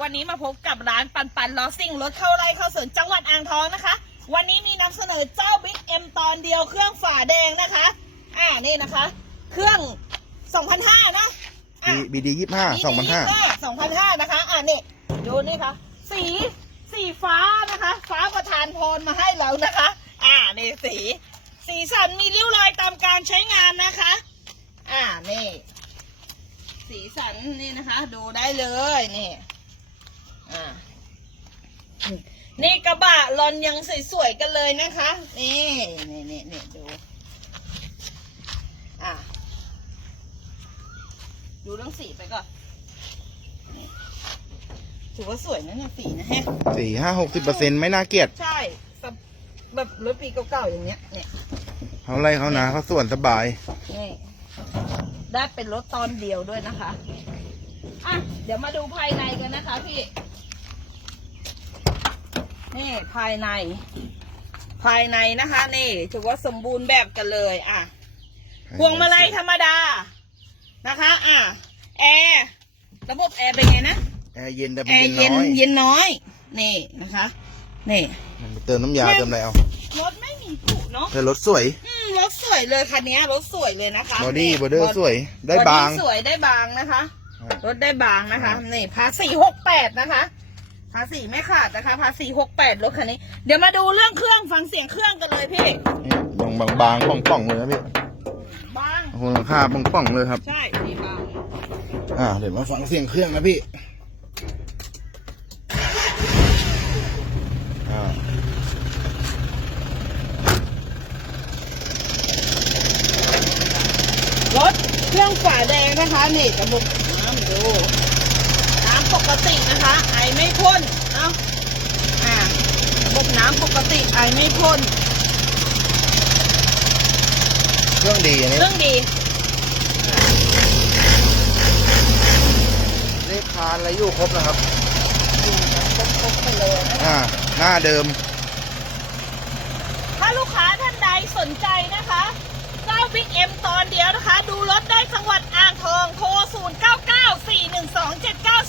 วันนี้มาพบกับร้านปันปันล้อซิ่งรถเข้าไร่เข้าสวนจังหวัดอ่างทองนะคะ วันนี้มีนำเสนอเจ้าบิ๊กเอ็มตอนเดียวเครื่องฝาแดงนะคะ อ่านี่นะคะ เครื่อง2,500นะอะ บีดียี่ห้าสองพันห้าสองพันห้านะคะ อ่านี่ดูนี่ค่ะ สีสีฟ้านะคะ ฟ้าประทานพรมาให้เรานะคะ อ่านี่สี สีสันมีริ้วรอยตามการใช้งานนะคะ อ่านี่สีสันนี่นะคะ ดูได้เลยนี่ อ่านี่กระบะลอนยังสวยๆกันเลยนะคะ นี่นี่นี่นี่ดู อ่าดูเรื่องสีไปก่อนนี่ถือว่าสวยนะเนี่ยสีนะแฮะ สี่ห้าหกสิบเปอร์เซ็นต์ไม่น่าเกลียดใช่สบแบบรถปีเก่าๆอย่างเนี้ย เนี่ย เขาไล่เขานะเขาส่วนสบาย นี่ได้เป็นรถตอนเดียวด้วยนะคะ อะ เดี๋ยวมาดูภายในกันนะคะพี่ นี่ภายใน ภายในนะคะ นี่ถือว่าสมบูรณ์แบบกันเลย อะพวงมาลัยธรรมดานะคะ อะแอร์ระบบแอร์เป็นไงนะแอร์เย็นแต่แอเป็นร์เย็เย็นนน้อยเย็นน้อย นี่นะคะนี่เติมน้ำยาเติมอะไรเอารถไม่มีผุเนาะแต่รถสวยอืมรถสวยเลยคันนี้รถสวยเลยนะคะบอดี้นี่บอเดอร์สวยได้อบางสวยได้บางนะคะอะรถได้บางนะคะอ่านี่ภาษีหกแปดนะคะ ภาษีไม่ขาดนะคะ ภาษีหกแปดรถคันนี้ เดี๋ยวมาดูเรื่องเครื่องฟังเสียงเครื่องกันเลยพี่ นี่บางบางบางป่องป่องๆเลยนะพี่บาง โอ้โหราคาป่องป่องๆเลยครับ ใช่นี่บางอ่าเดี๋ยวมาฟังเสียงเครื่องนะพี่อ่ารถเครื่องฝาแดงนะคะ นี่ระบบน้ำดูน้ำ ปกตินะคะ ไอไม่พ่นเนาะอ่าระบบน้ำปกติไอไม่พ่นเครื่องดีอันนี้เรื่องดีเลขคานอะไรอยู่ครบนะครับ อยู่กันครบๆไปเลยนะ อ่า หน้าเดิม ถ้าลูกค้าท่านใดสนใจนะคะเจ้าบิ๊กเอ็มตอนเดียวนะคะ ดูรถได้จังหวัดอ่างทอง โทร 0 9 9 4 1 2 7 9